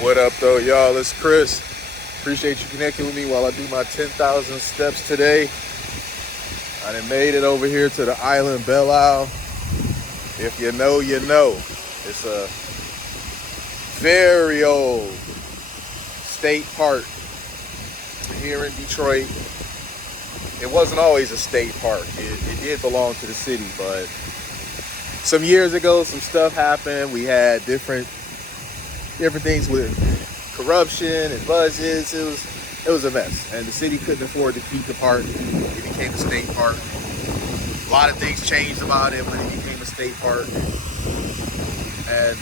What up, though, y'all? It's Chris. Appreciate you connecting with me while I do my 10,000 steps today. I done made it over here to the island Belle Isle. If you know, you know. It's a very old state park here in Detroit. It wasn't always a state park. It did belong to the city, but some years ago, some stuff happened. We had different things with corruption and budgets. It was a mess, and the city couldn't afford to keep the park. It became a state park. A lot of things changed about it when it became a state park, and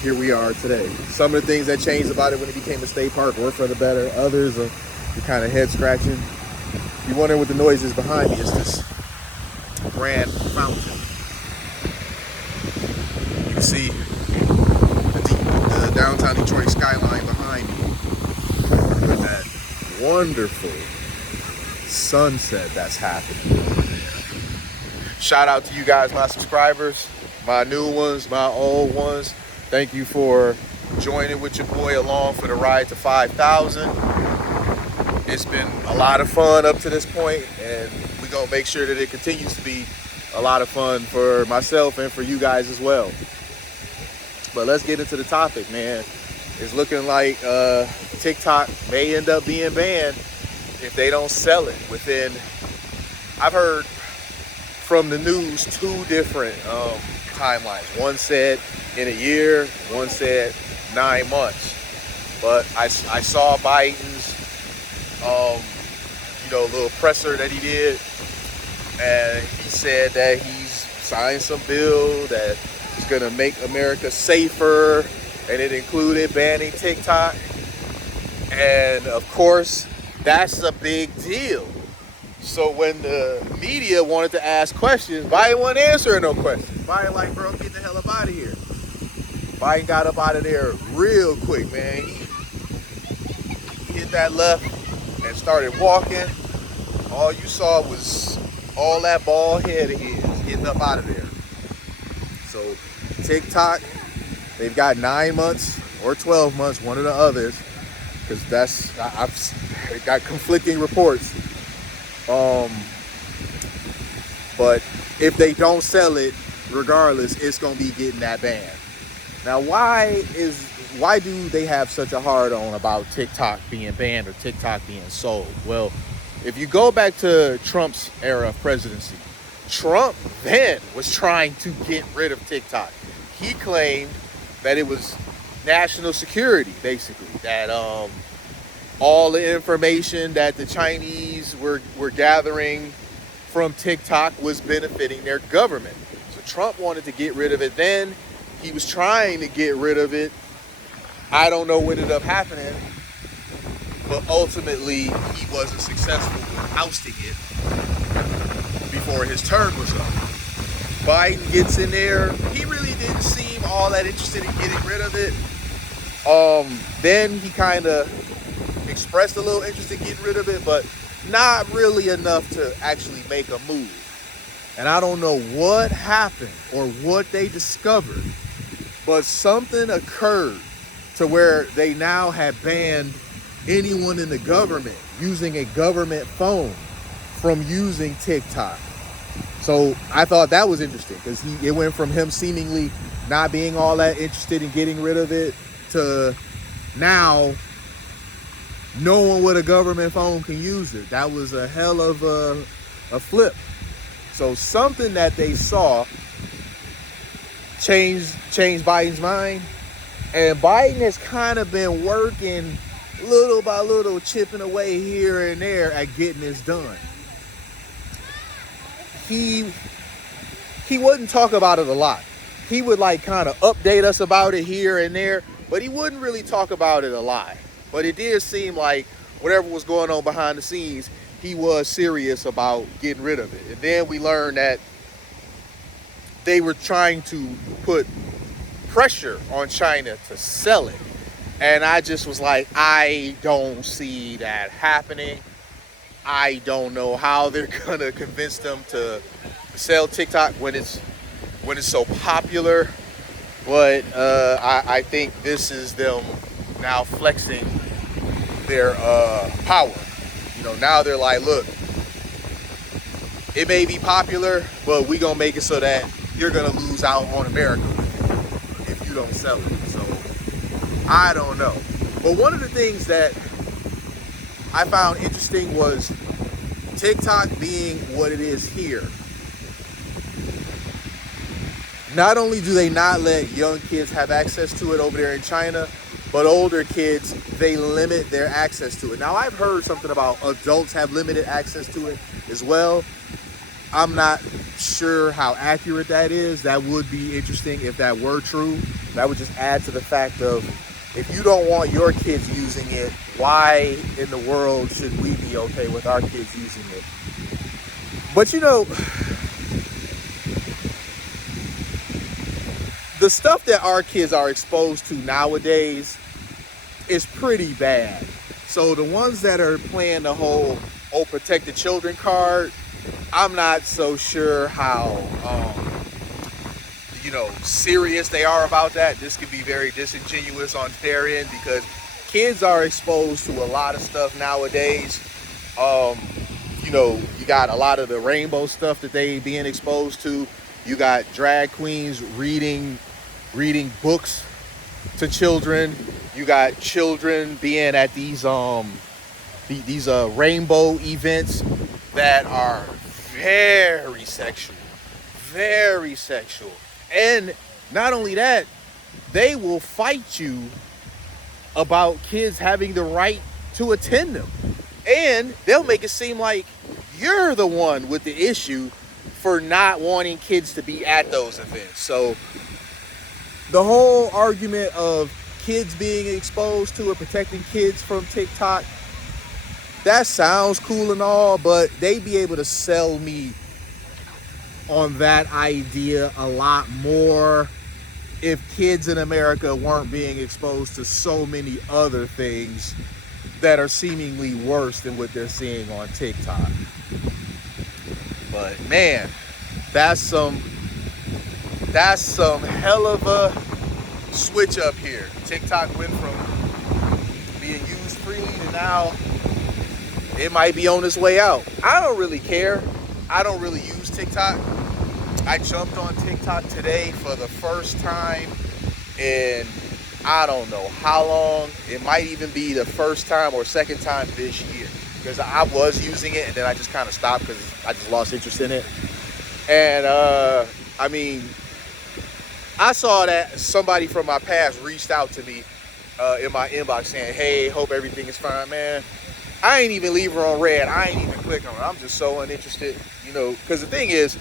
here we are today. Some of the things that changed about it when it became a state park were for the better. Others are kind of head scratching. If you wonder what the noise is behind me, it's this grand fountain. You can see the downtown Detroit skyline behind me with that wonderful sunset that's happening over there. Shout out to you guys, my subscribers, my new ones, my old ones. Thank you for joining with your boy along for the ride to 5,000. It's been a lot of fun up to this point, and we're going to make sure that it continues to be a lot of fun for myself and for you guys as well. But let's get into the topic, man. It's looking like TikTok may end up being banned if they don't sell it within, I've heard from the news, two different timelines. One said in a year, one said 9 months. But I saw Biden's little presser that he did, and he said that he's signed some bill that is going to make America safer, and it included banning TikTok. And of course, that's a big deal. So when the media wanted to ask questions, Biden wasn't answering no questions. Biden like, bro, get the hell up out of here. Biden got up out of there real quick, man. He hit that left and started walking. All you saw was all that bald head of his getting up out of there. So TikTok, they've got 9 months or 12 months, one of the others, because I've got conflicting reports. But if they don't sell it, regardless, it's gonna be getting that ban. Now, why do they have such a hard on about TikTok being banned or TikTok being sold? Well, if you go back to Trump's era of presidency, Trump then was trying to get rid of TikTok. He claimed that it was national security, basically, that all the information that the Chinese were gathering from TikTok was benefiting their government. So Trump wanted to get rid of it then. He was trying to get rid of it. I don't know what ended up happening, but ultimately he wasn't successful in ousting it before his term was up. Biden gets in there. He really didn't seem all that interested in getting rid of it. Then he kind of expressed a little interest in getting rid of it, but not really enough to actually make a move. And I don't know what happened or what they discovered, but something occurred to where they now had banned anyone in the government using a government phone from using TikTok. So I thought that was interesting, because it went from him seemingly not being all that interested in getting rid of it to now no one with a government phone can use it. That was a hell of a flip. So something that they saw changed Biden's mind. And Biden has kind of been working little by little, chipping away here and there at getting this done. He wouldn't talk about it a lot. He would kind of update us about it here and there, but he wouldn't really talk about it a lot. But it did seem like whatever was going on behind the scenes, he was serious about getting rid of it. And then we learned that they were trying to put pressure on China to sell it. And I just was like, I don't see that happening. I don't know how they're gonna convince them to sell TikTok when it's so popular. But I think this is them now flexing their power. Now they're like, look, it may be popular, but we gonna make it so that you're gonna lose out on America if you don't sell it. So I don't know. But one of the things that I found interesting was TikTok being what it is here. Not only do they not let young kids have access to it over there in China, but older kids, they limit their access to it. Now, I've heard something about adults have limited access to it as well. I'm not sure how accurate that is. That would be interesting if that were true. That would just add to the fact of, if you don't want your kids using it, why in the world should we be okay with our kids using it? But the stuff that our kids are exposed to nowadays is pretty bad. So the ones that are playing the whole protect the children card, I'm not so sure how serious they are about that. This could be very disingenuous on their end, because kids are exposed to a lot of stuff nowadays. You got a lot of the rainbow stuff that they being exposed to. You got drag queens reading books to children. You got children being at these rainbow events that are very sexual. And not only that, they will fight you about kids having the right to attend them. And they'll make it seem like you're the one with the issue for not wanting kids to be at those events. So the whole argument of kids being exposed to it, protecting kids from TikTok, that sounds cool and all, but they be able to sell me on that idea a lot more if kids in America weren't being exposed to so many other things that are seemingly worse than what they're seeing on TikTok. But man, that's some hell of a switch up here. TikTok went from being used freely to now it might be on its way out. I don't really care. I don't really use TikTok. I jumped on TikTok today for the first time in I don't know how long. It might even be the first time or second time this year, because I was using it and then I just kind of stopped because I just lost interest in it. And I saw that somebody from my past reached out to me in my inbox saying, hey, hope everything is fine, man. I ain't even leave her on red. I ain't even click on it. I'm just so uninterested, because the thing is,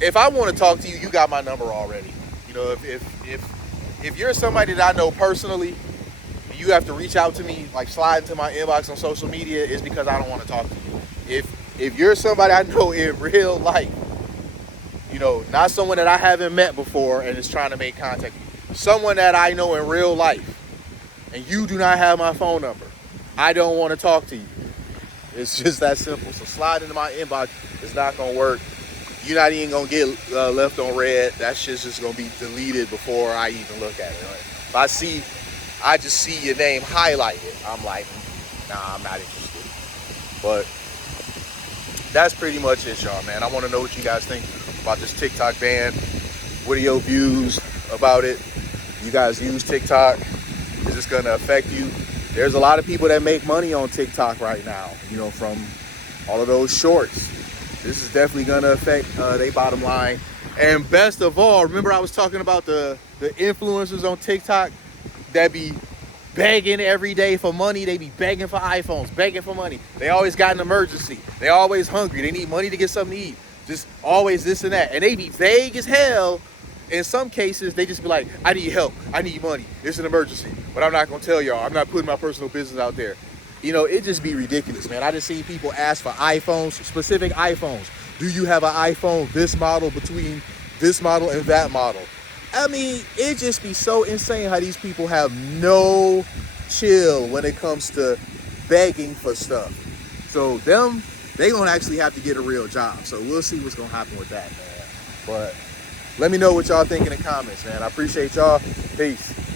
if I want to talk to you, you got my number already. If you're somebody that I know personally, and you have to reach out to me, like slide into my inbox on social media, it's because I don't want to talk to you. If you're somebody I know in real life, not someone that I haven't met before and is trying to make contact with you, someone that I know in real life, and you do not have my phone number, I don't want to talk to you. It's just that simple. So slide into my inbox. It's not going to work. You're not even going to get left on red. That shit's just going to be deleted before I even look at it. Right? If I just see your name highlighted, I'm like, nah, I'm not interested. But that's pretty much it, y'all, man. I want to know what you guys think about this TikTok ban. What are your views about it? You guys use TikTok? Is this going to affect you? There's a lot of people that make money on TikTok right now, from all of those shorts. This is definitely going to affect their bottom line. And best of all, remember I was talking about the influencers on TikTok that be begging every day for money. They be begging for iPhones, begging for money. They always got an emergency. They always hungry. They need money to get something to eat. Just always this and that. And they be vague as hell. In some cases, they just be like, I need help. I need money. It's an emergency. But I'm not going to tell y'all. I'm not putting my personal business out there. It just be ridiculous, man. I just seen people ask for iPhones, specific iPhones. Do you have an iPhone, this model, between this model and that model? I mean, it just be so insane how these people have no chill when it comes to begging for stuff. So they going to actually have to get a real job. So we'll see what's going to happen with that, man. But Let me know what y'all think in the comments, man. I appreciate y'all. Peace.